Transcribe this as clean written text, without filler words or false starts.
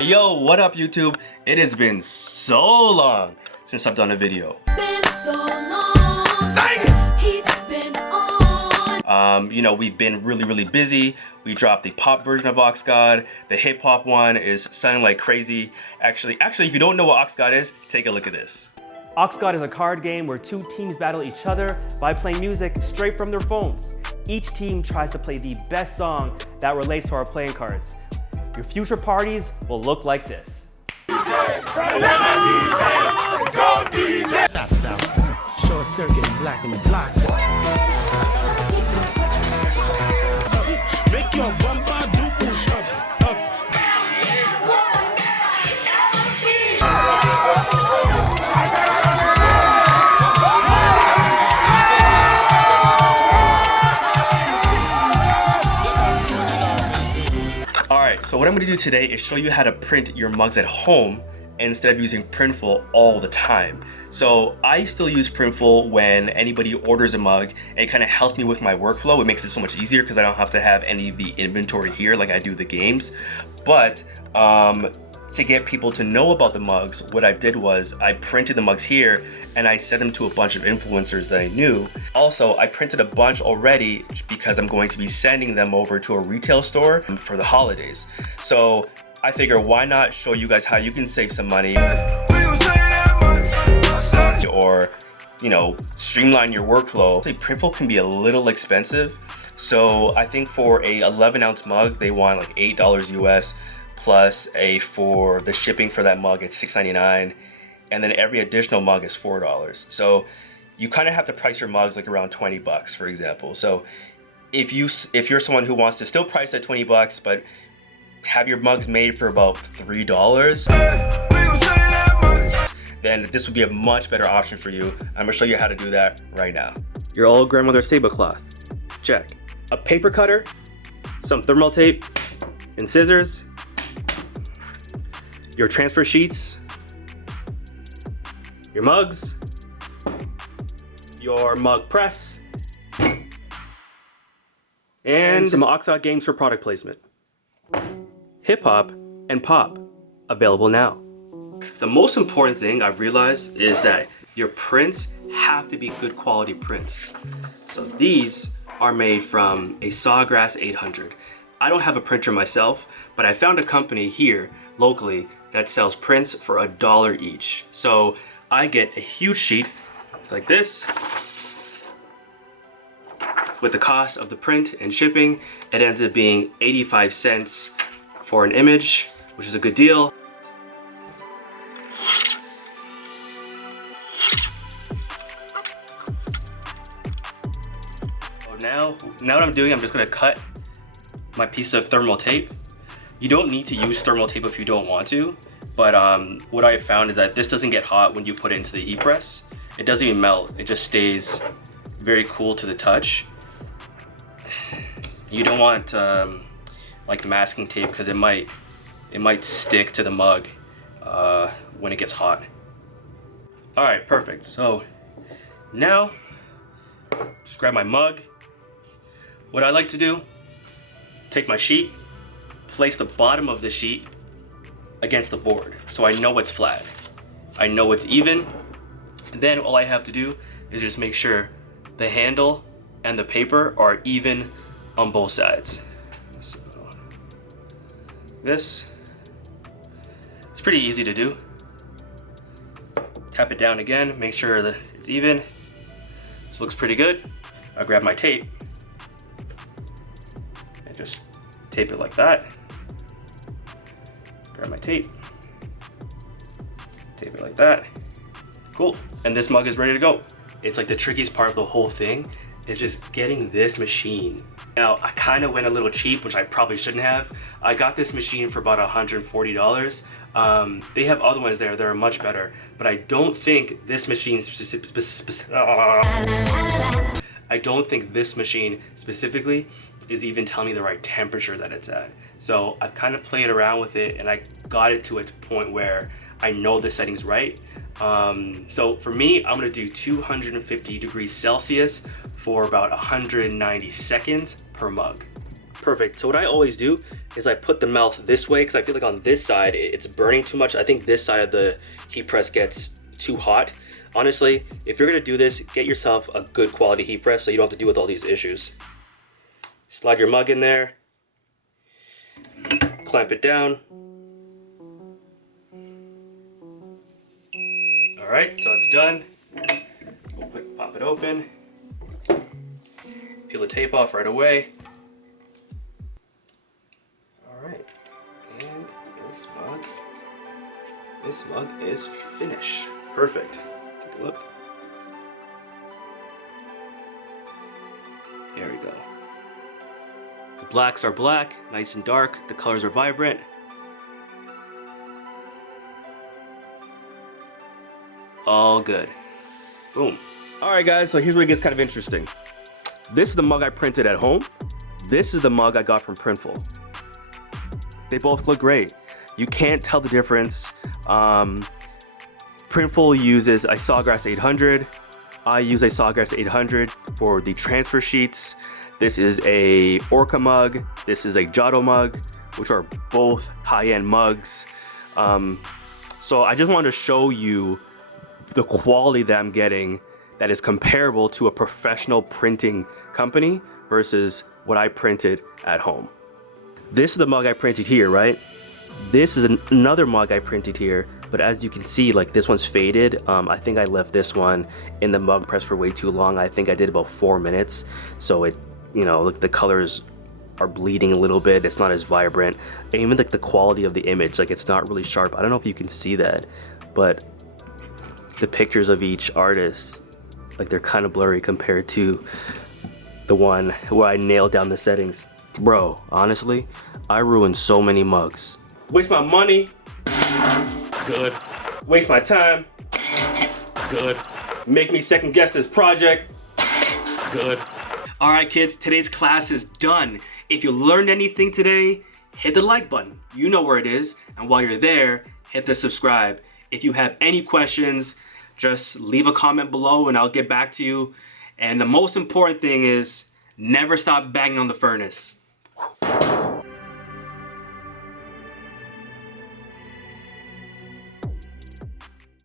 Yo, what up YouTube? It has been so long since I've done a video. Been so long. He's been on. You know, we've been really busy. We dropped the pop version of AUXGOD. The hip hop one is sounding like crazy. Actually, if you don't know what AUXGOD is, take a look at this. AUXGOD is a card game where two teams battle each other by playing music straight from their phones. Each team tries to play the best song that relates to our playing cards. Your future parties will look like this. Short circuit and black in the blocks. Make your bumper do push-ups up. Alright, so what I'm going to do today is show you how to print your mugs at home instead of using Printful all the time. So I still use Printful when anybody orders a mug. It kind of helps me with my workflow. It makes it so much easier because I don't have to have any of the inventory here like I do the games. But to get people to know about the mugs, what I did was I printed the mugs here and I sent them to a bunch of influencers that I knew. Also, I printed a bunch already because I'm going to be sending them over to a retail store for the holidays. So I figure why not show you guys how you can save some money or, you know, streamline your workflow. Printful can be a little expensive. So I think for a 11-ounce mug, they want like $8 US. Plus for the shipping for that mug, it's $6.99, and then every additional mug is $4. So you kind of have to price your mugs like around 20 bucks, for example. So if you're someone who wants to still price at 20 bucks, but have your mugs made for about $3, then this would be a much better option for you. I'm gonna show you how to do that right now. Your old grandmother's tablecloth, check. A paper cutter, some thermal tape, and scissors. Your transfer sheets, your mugs, your mug press, and some AUXGOD games for product placement. Hip hop and pop, available now. The most important thing I've realized is that your prints have to be good quality prints. So these are made from a Sawgrass 800. I don't have a printer myself, but I found a company here locally that sells prints for $1 each. So I get a huge sheet like this. With the cost of the print and shipping, it ends up being 85 cents for an image, which is a good deal. So now what I'm doing, I'm just gonna cut my piece of thermal tape. You don't need to use thermal tape if you don't want to, but what I found is that this doesn't get hot when you put it into the heat press. It doesn't even melt, it just stays very cool to the touch. You don't want like masking tape because it might stick to the mug when it gets hot. All right, perfect. So now, just grab my mug. What I like to do, take my sheet, place the bottom of the sheet against the board so I know it's flat. I know it's even. And then all I have to do is just make sure the handle and the paper are even on both sides. So this, it's pretty easy to do. Tap it down again, make sure that it's even. This looks pretty good. I'll grab my tape and just tape it like that. Grab my tape it like that. Cool, and this mug is ready to go. It's like the trickiest part of the whole thing is just getting this machine. Now, I kind of went a little cheap, which I probably shouldn't have. I got this machine for about $140. They have other ones there that are much better, but I don't think this machine specifically is even telling me the right temperature that it's at. So I've kind of played around with it and I got it to a point where I know the setting's right. So for me, I'm gonna do 250 degrees Celsius for about 190 seconds per mug. Perfect. So what I always do is I put the mouth this way because I feel like on this side it's burning too much. I think this side of the heat press gets too hot. Honestly, if you're gonna do this, get yourself a good quality heat press so you don't have to deal with all these issues. Slide your mug in there, clamp it down. All right, so it's done. Pop it open. Peel the tape off right away. All right, and this mug is finished. Perfect. Take a look. There we go. The blacks are black, nice and dark. The colors are vibrant. All good. Boom. All right, guys, so here's where it gets kind of interesting. This is the mug I printed at home. This is the mug I got from Printful. They both look great. You can't tell the difference. Printful uses a Sawgrass 800. I use a Sawgrass 800 for the transfer sheets. This is a Orca mug. This is a Giotto mug, which are both high-end mugs. So I just wanted to show you the quality that I'm getting that is comparable to a professional printing company versus what I printed at home. This is the mug I printed here, right? This is another mug I printed here, but as you can see, like this one's faded. I think I left this one in the mug press for way too long. I think I did about 4 minutes. So it, you know, look, the colors are bleeding a little bit. It's not as vibrant. And even like the quality of the image, like it's not really sharp. I don't know if you can see that, but the pictures of each artist, like they're kind of blurry compared to the one where I nailed down the settings. Bro, honestly, I ruined so many mugs. Waste my money, good. Waste my time, good. Make me second guess this project, good. All right, kids, today's class is done. If you learned anything today, hit the like button. You know where it is. And while you're there, hit the subscribe. If you have any questions, just leave a comment below and I'll get back to you. And the most important thing is never stop banging on the furnace.